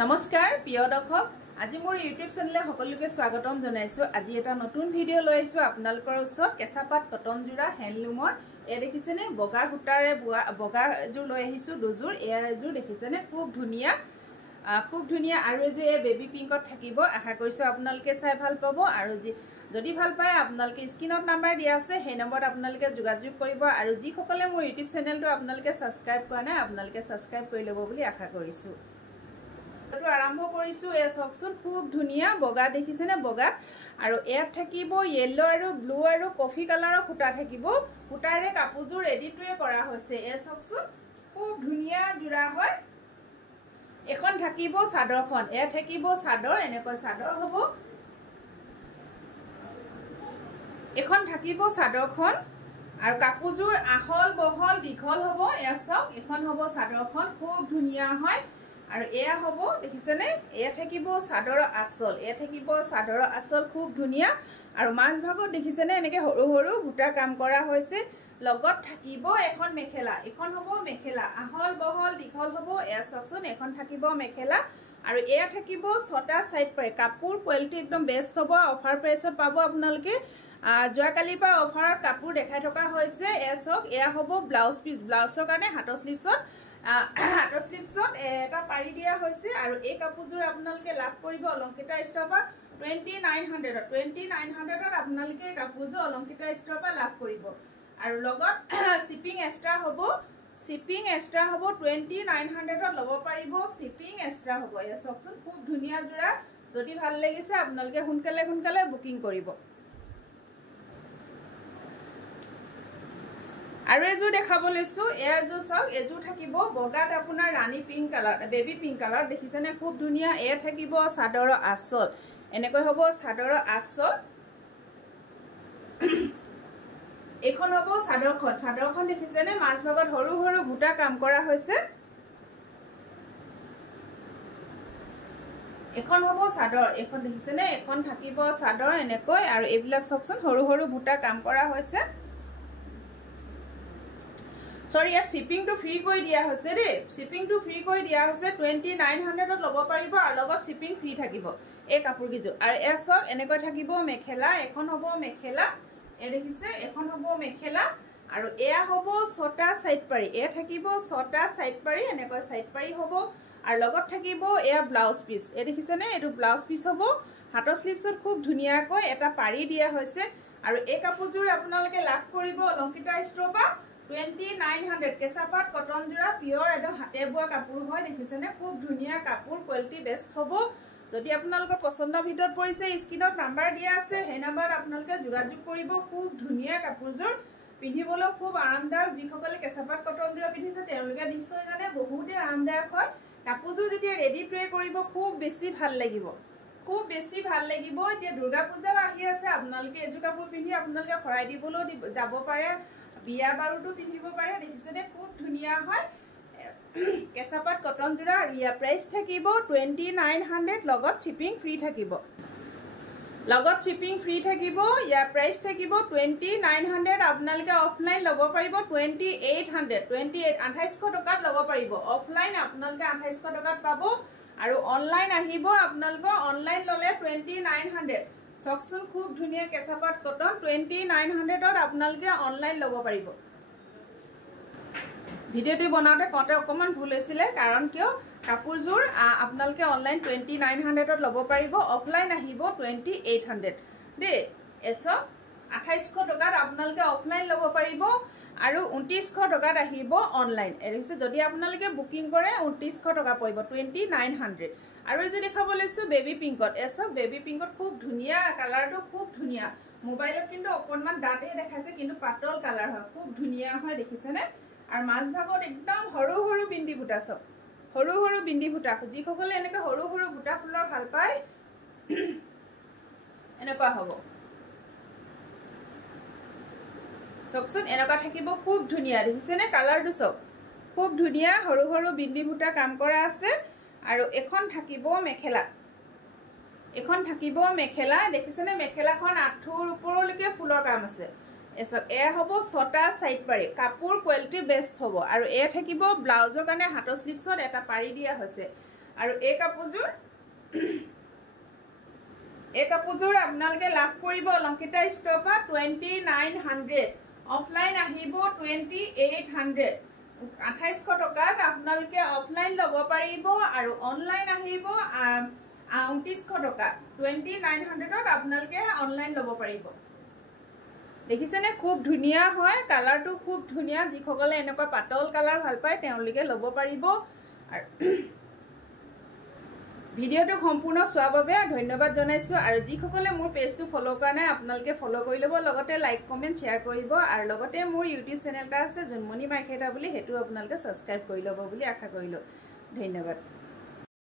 নমস্কাৰ প্ৰিয় দৰ্শক আজি মোৰ ইউটিউব চেনেলে সকলোকে স্বাগতম জনাইছো। আজি এটা নতুন ভিডিঅ' লৈ আহিছো আপোনালোকৰ ওচৰত কেঁচাপাত কটন জোৰা হেণ্ডলুমৰ। এ দেখিছেনে বগা সূতাৰে বগা এযোৰ লৈ আহিছো দুযোৰ। এয়াৰ এযোৰ দেখিছেনে খুব ধুনীয়া আৰু এযোৰ এই বেবী পিংকত থাকিব। আশা কৰিছো আপোনালোকে চাই ভাল পাব আৰু যদি ভাল পায় আপোনালোকে স্ক্ৰীনত নাম্বাৰ দিয়া আছে সেই নম্বৰত আপোনালোকে যোগাযোগ কৰিব আৰু যিসকলে মোৰ ইউটিউব চেনেলটো আপোনালোকে ছাবস্ক্ৰাইব কৰা নাই আপোনালোকে ছাবস্ক্ৰাইব কৰি ল'ব বুলি আশা কৰিছো। আৰম্ভ কৰিছো। এ চাওকচোন খুব ধুনীয়া বগা দেখিছেনে বগাত আৰু ইয়াত থাকিব য়েলো আৰু ব্লু আৰু কফি কালাৰৰ সূতা থাকিব। সূতাৰে কাপোৰযোৰ ৰেডিটোৱে কৰা হৈছে। এ চাওকচোন খুব ধুনীয়া জোৰা হয়। এখন থাকিব চাদৰখন। এ থাকিব চাদৰ, এনেকৈ চাদৰ হ'ব। এখন থাকিব চাদৰখন আৰু কাপোৰযোৰ আহল বহল দীঘল হ'ব। এয়া চাওক এখন হ'ব চাদৰখন খুব ধুনীয়া হয় আৰু এয়া হ'ব দেখিছেনে। এয়া থাকিব চাদৰৰ আঁচল। এয়া থাকিব চাদৰৰ আঁচল খুব ধুনীয়া আৰু মাজ ভাগত দেখিছেনে এনেকে সৰু সৰু বুটা কাম কৰা হৈছে। লগত থাকিব এখন মেখেলা। এখন হ'ব মেখেলা আহল বহল দীঘল হ'ব। এয়া চাওকচোন এখন থাকিব মেখেলা আৰু এয়া থাকিব 6টা সাইড পাই। কাপোৰ কোৱালিটি একদম বেষ্ট হ'ব। অফাৰ প্ৰাইচত পাব আপোনালোকে। যোৱাকালিৰ পৰা অফাৰত কাপোৰ দেখাই থকা হৈছে। এয়া চাওক এয়া হ'ব ব্লাউজ পিচ। ব্লাউজৰ কাৰণে হাতৰ স্লিভছত এটা পাৰি দিয়া হৈছে আৰু এই কাপোৰযোৰ আপোনালোকে লাভ কৰিব অলংকিতা ষ্ট'ৰৰ পৰা 2900 আপোনালোকে এই কাপোৰযোৰ অলংকিতা ষ্ট'ৰৰ পৰা লাভ কৰিব আৰু লগত শ্বিপিং এক্সট্ৰা হ'ব। শ্বিপিং এক্সট্ৰা হ'ব 2900 ল'ব পাৰিব। শ্বিপিং এক্সট্ৰা হ'ব। এয়া চাওকচোন খুব ধুনীয়া জোৰা। যদি ভাল লাগিছে আপোনালোকে সোনকালে বুকিং কৰিব। আৰু এযোৰ দেখাব লৈছো। এযোৰ চাওক এযোৰ থাকিব বগাত আপোনাৰ ৰাণী pink colour baby pink colour দেখিছেনে খুব ধুনীয়া। এয়া থাকিব চাদৰৰ আঁচল। এনেকৈ হ'ব চাদৰৰ আঁচল। এইখন হ'ব চাদৰখন। চাদৰখন দেখিছেনে মাজ ভাগত সৰু সৰু বুটা কাম কৰা হৈছে। এখন হ'ব চাদৰ। এখন দেখিছেনে এখন থাকিব চাদৰ এনেকৈ আৰু এইবিলাক চাওকচোন সৰু সৰু বুটা কাম কৰা হৈছে। সৰি ইয়াত শ্বিপিংটো ফ্ৰী কৰি দিয়া হৈছে দেই। শ্বিপিংটো ফ্ৰী কৰি দিয়া হৈছে 2900 ল'ব পাৰিব আৰু লগত শ্বিপিং ফ্ৰী থাকিব এই কাপোৰ কিযোৰ। আৰু এ চাওক এনেকৈ থাকিব মেখেলা। এখন হ'ব মেখেলা। এ দেখিছে এখন হ'ব মেখেলা আৰু এয়া হ'ব 6টা সাইড পাৰি। এ থাকিব 6টা সাইড পাৰি এনেকৈ সাইড পাৰি হ'ব আৰু লগত থাকিব এয়া ব্লাউজ পিচ। এ দেখিছেনে এইটো ব্লাউজ পিচ হ'ব। হাতৰ স্লিভছত খুব ধুনীয়াকৈ এটা পাৰি দিয়া হৈছে আৰু এই কাপোৰযোৰ আপোনালোকে লাভ কৰিব অলংকিতা ষ্ট'ৰৰ পৰা 2900 কেঁচাপাত কটন জোৰা পিয়ৰ একদম হাতে বোৱা কাপোৰ হয়। দেখিছেনে খুব ধুনীয়া কাপোৰ কোৱালিটি বেষ্ট হ'ব। যদি আপোনালোকৰ পচন্দৰ ভিতৰত পৰিছে স্ক্ৰীনত নাম্বাৰ দিয়া আছে সেই নাম্বাৰত আপোনালোকে যোগাযোগ কৰিব। খুব ধুনীয়া কাপোৰযোৰ পিন্ধিবলৈ খুব আৰামদায়ক। যিসকলে কেঁচাপাত কটন জোৰা পিন্ধিছে তেওঁলোকে নিশ্চয় জানে বহুতেই আৰামদায়ক হয়। কাপোৰযোৰ যেতিয়া ৰেডি টু কৰিব খুব বেছি ভাল লাগিব। এতিয়া দুৰ্গা পূজাও আহি আছে। আপোনালোকে এযোৰ কাপোৰ পিন্ধি আপোনালোকে শৰাই দিবলৈও যাব পাৰে। বিয়া বাৰুতো পিন্ধিব পাৰে। দেখিছেনে খুব ধুনীয়া হয় কেঁচাপাত কটন জোৰা আৰু ইয়াৰ প্ৰাইচ থাকিব 2900 লগত শ্বিপিং ফ্ৰী থাকিব। ইয়াৰ প্ৰাইচ থাকিব 2900। আপোনালোকে অফলাইন ল'ব পাৰিব 2800 টকাত ল'ব পাৰিব। অফলাইন আপোনালোকে 2800 টকাত পাব আৰু অনলাইন আহিব আপোনালোকৰ। অনলাইন ল'লে 2900। চাওকচোন খুব ধুনীয়া কেঁচাপাত কটন 2900ত আপোনালোকে অনলাইন ল'ব পাৰিব। ভিডিঅ'টো বনাওঁতে কওঁতে অকণমান ভুল হৈছিলে কাৰণ কিয় কাপোৰযোৰ আপোনালোকে অনলাইন 2900ত ল'ব পাৰিব। অফলাইন আহিব 2800 দেই। এছ 2800 টকাত আপোনালোকে অফলাইন ল'ব পাৰিব আৰু 2900 টকাত আহিব অনলাইন। দেখিছে যদি আপোনালোকে বুকিং কৰে 2900 টকা পৰিব 2900। আৰু এই যে দেখাব লৈছো বেবী পিংকত। এছ বেবী পিংকত খুব ধুনীয়া কালাৰটো খুব ধুনীয়া। মোবাইলত কিন্তু অকণমান ডাঠে দেখাইছে কিন্তু পাতল কালাৰ হয় খুব ধুনীয়া হয়। দেখিছেনে আৰু মাজ ভাগত একদম সৰু সৰু বিন্দি বুটা। চব সৰু সৰু বিন্দি বুটা। যিসকলে এনেকৈ সৰু সৰু বুটা ফুলৰ ভাল পায় এনেকুৱা হ'ব। চাওকচোন এনেকুৱা থাকিব খুব ধুনীয়া। দেখিছেনে কালাৰটো চাওক খুব ধুনীয়া সৰু সৰু বিন্দি বুটা কাম কৰা আছে আৰু এখন থাকিব মেখেলা। দেখিছেনে মেখেলাখন আঁঠুৰ ওপৰলৈকে ফুলৰ কাম আছে। এয়া হ'ব 6টা সাইড পাৰি। কাপোৰ কোৱালিটি বেষ্ট হ'ব আৰু এয়া থাকিব ব্লাউজৰ কাৰণে হাতৰ স্লিভছত এটা পাৰি দিয়া হৈছে আৰু এই কাপোৰযোৰ আপোনালোকে লাভ কৰিব অলংকিতা ষ্ট'ৰৰ পৰা 2900 অফলাইন আহিব 2800 2800 টকাত আপোনালোকে অফলাইন ল'ব পাৰিব আৰু অনলাইন আহিব 2900 টকা 2900ত আপোনালোকে অনলাইন ল'ব পাৰিব দেখিছেনে খুব ধুনীয়া হয় কালাৰটো খুব ধুনীয়া যিসকলে এনেকুৱা পাতল কালাৰ ভাল পায় তেওঁলোকে ল'ব পাৰিব আৰু ভিডিঅ'টো সম্পূৰ্ণ চোৱাৰ বাবে ধন্যবাদ জনাইছোঁ আৰু যিসকলে মোৰ পেজটো ফ'ল' কৰা নাই আপোনালোকে ফ'ল' কৰি ল'ব লগতে লাইক কমেণ্ট শ্বেয়াৰ কৰিব আৰু লগতে মোৰ ইউটিউব চেনেল এটা আছে জোনমণি মাৰ্কেটা বুলি সেইটো আপোনালোকে ছাবস্ক্ৰাইব কৰি ল'ব বুলি আশা কৰিলোঁ ধন্যবাদ